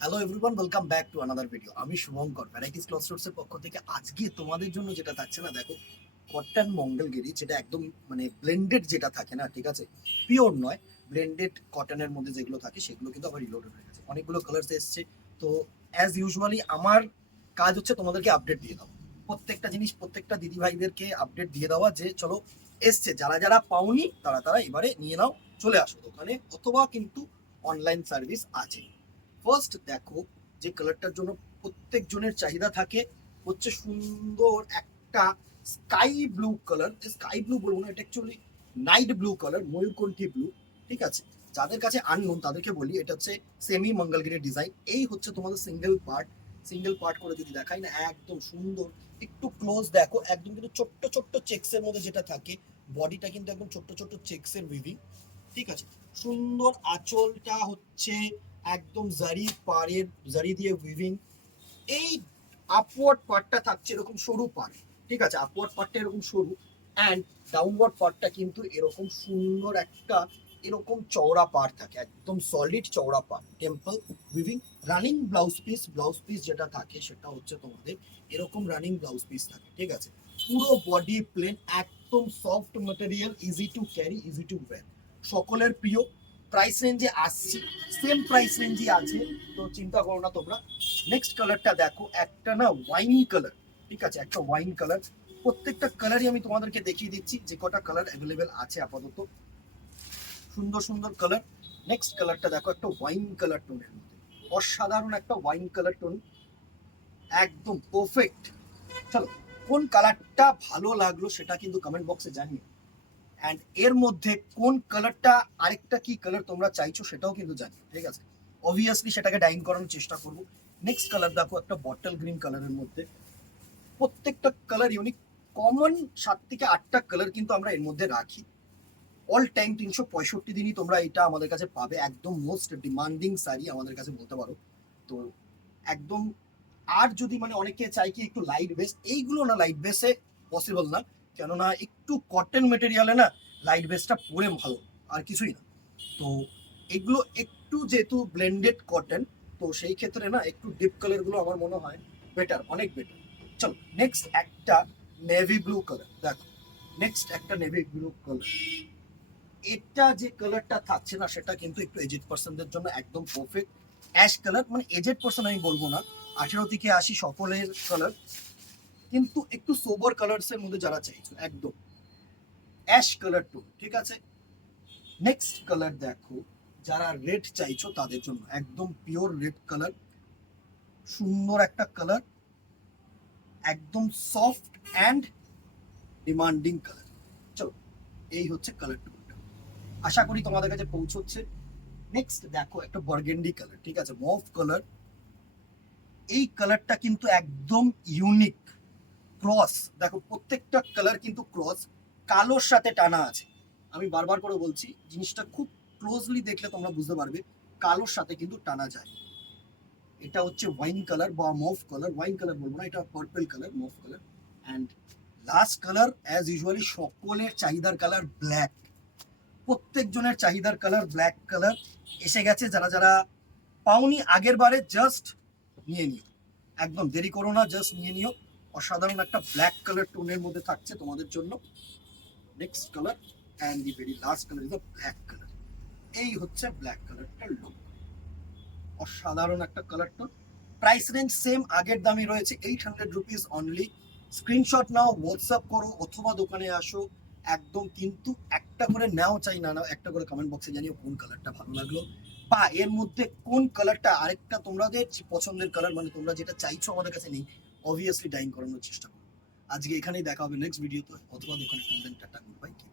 Hello everyone, welcome back to another video. আমি Shubhankar, varieties cloth স্টোরসের পক্ষ থেকে আজকে তোমাদের জন্য যেটা থাকছে না, দেখো, কটন মঙ্গলগিরি, যেটা একদম মানে ব্লেন্ডেড যেটা থাকে না, ঠিক আছে, পিওর নয়, ব্লেন্ডেড কটনের মধ্যে যেগুলো থাকে সেগুলো কিন্তু আবার রিলোডেড হয়ে গেছে, অনেকগুলো কালার্স এসছে। তো অ্যাজ ইউজুয়ালি আমার কাজ হচ্ছে তোমাদেরকে আপডেট দিয়ে দেওয়া, প্রত্যেকটা জিনিস প্রত্যেকটা দিদি ভাইদেরকে আপডেট দিয়ে দেওয়া যে চলো এসছে, যারা যারা পাওনি তারা তারা এবারে নিয়ে নাও, চলে আসো দোকানে, অথবা কিন্তু অনলাইন সার্ভিস আছে। ফার্স্ট দেখো, যে কালারটার জন্য প্রত্যেক জনের চাহিদা থাকে হচ্ছে সুন্দর একটা sky blue colour. Sky blue বলবো না, এটা অ্যাকচুয়ালি নাইট ব্লু কালার, ময়ূরকণ্ঠী ব্লু। ঠিক আছে, যাদের কাছে আননোন তাদেরকে বলি, এটা হচ্ছে সেমি মঙ্গলগিরি ডিজাইন। এই হচ্ছে তোমাদের সিঙ্গেল পার্ট করে যদি দেখাই না, একদম সুন্দর। একটু ক্লোজ দেখো, একদম কিন্তু ছোট্ট ছোট্ট চেক্সের মধ্যে যেটা থাকে, বডিটা কিন্তু একদম ছোট্ট ছোট্ট চেক্সের উইভিং। ঠিক আছে, সুন্দর আঁচলটা হচ্ছে একদম জারি দিয়ে উইভিং। এই আপওয়ার্ড পার্টটা থাকছে এরকম সরু পার্ট। ঠিক আছে, আপওয়ার্ড পার্টটা এরকম সরু, অ্যান্ড ডাউনওয়ার্ড পার্টটা কিন্তু এরকম সুন্দর একটা এরকম চওড়া পার্ট থাকে, একদম সলিড চওড়া part, temple weaving. Running blouse piece যেটা থাকে সেটা হচ্ছে তোমাদের এরকম রানিং ব্লাউজ পিস থাকে। ঠিক আছে, পুরো বডি প্লেন, একদম soft material, easy to carry, easy to wire, সকলের প্রিয়। প্রাইস রেঞ্জে আসছি, সেম প্রাইস রেঞ্জই আছে, তো চিন্তা করো না তোমরা। নেক্সট কালারটা দেখো, একটা না ওয়াইন কালার। ঠিক আছে, একটা ওয়াইন কালার। প্রত্যেকটা কালারই আমি তোমাদেরকে দেখিয়ে দিচ্ছি, যে কটা কালার অ্যাভেলেবেল আছে আপাতত, সুন্দর সুন্দর কালার। নেক্সট কালারটা দেখো, একটা ওয়াইন কালার টোনের মধ্যে, অসাধারণ একটা ওয়াইন কালার টোন, একদম পারফেক্ট। চলো, কোন কালারটা ভালো লাগলো সেটা কিন্তু কমেন্ট বক্সে জানিও, অ্যান্ড এর মধ্যে কোন কালারটা, আরেকটা কি কালার তোমরা চাইছো সেটাও কিন্তু জানি। ঠিক আছে, অবভিয়াসলি সেটাকে ডাইন করানোর চেষ্টা করবো। নেক্সট কালার দেখো, একটা বটল গ্রিন কালারের মধ্যে, প্রত্যেকটা কালার ইউনিক। কমন 7 থেকে 8টা কালার কিন্তু আমরা এর মধ্যে রাখি। অল টাইম 365 দিনই তোমরা এটা আমাদের কাছে পাবে, একদম মোস্ট ডিমান্ডিং শাড়ি আমাদের কাছে বলতে পারো। তো একদম, আর যদি মানে অনেকে চাই কি একটু লাইট বেস, এইগুলো না লাইট বেসে পসিবল না, কেননা একটু কটন মেটেরিয়ালে না লাইট বেসটা পরে ভালো, আর কিছুই না। তো এগুলো একটু যেহেতু ব্লেন্ডেড কটন, তো সেই ক্ষেত্রে না একটু ডিপ কালার গুলো আমার মনে হয় বেটার, অনেক বেটার। চলো, নেক্সট একটা নেভি ব্লু কালার দেখো, নেক্সট একটা নেভি ব্লু কালার। এটা যে কালারটা থাকছে না সেটা কিন্তু একটু এজেড পার্সনদের জন্য একদম পারফেক্ট। অ্যাশ কালার, মানে এজেড পার্সন আমি বলবো না, 18 থেকে 80 সকলের কালার, কিন্তু একটু সোবার কালার্স এর মধ্যে যারা চাইছো, একদম অ্যাশ কালার টোন। ঠিক আছে, নেক্সট কালার দেখো, যারা রেড চাইছো তাদের জন্য একদম পিওর রেড কালার, সুন্দর একটা কালার, একদম সফট অ্যান্ড ডিমান্ডিং কালার। চলো, এই হচ্ছে কালার টোনটা, আশা করি তোমাদের কাছে পৌঁছচ্ছে। নেক্সট দেখো, একটা বার্গেন্ডি কালার। ঠিক আছে, মভ কালার। এই কালারটা কিন্তু একদম ইউনিক, ক্রস। দেখো, প্রত্যেকটা কালার কিন্তু ক্রস, কালোর সাথে টানা আছে। আমি বারবার করে বলছি, জিনিসটা খুব ক্লোজলি দেখলে তোমরা বুঝতে পারবে, কালোর সাথে কিন্তু টানা যায়। এটা হচ্ছে ওয়াইন কালার বা মভ কালার, ওয়াইন কালার বলবো না, এটা purple colour, mauve colour. And last colour, as usually সকলের চাহিদার কালার ব্ল্যাক, প্রত্যেকজনের চাহিদার কালার ব্ল্যাক কালার এসে গেছে। যারা যারা পাওনি আগের বারে, জাস্ট নিয়ে নিও, একদম দেরি করো না, জাস্ট নিয়ে নিও। অসাধারণ একটা ব্ল্যাক কালার টোনের মধ্যে থাকছে তোমাদের জন্য। Next colour and the very last colour is the black colour. এই হচ্ছে ব্ল্যাক কালারটার লুক, অসাধারণ একটা colour tone. Price range same আগের দামই রয়েছে, 800 রুপিস অনলি। স্ক্রিনশট নাও, হোয়াটসঅ্যাপ করো, অথবা দোকানে আসো একদম। কিন্তু একটা করে নাও চাই না নাও, একটা করে কমেন্ট বক্সে জানিও কোন কালারটা ভালো লাগলো, বা এর মধ্যে কোন কালারটা আরেকটা তোমাদের পছন্দের কালার, মানে তোমরা যেটা চাইছো আমাদের কাছে নেই, অবভিয়াসলি ডাইং করানোর চেষ্টা করো। আজকে এখানেই দেখা হবে নেক্সট ভিডিওতে, অথবা দোকানে টাটা, গুড বাই, কিপ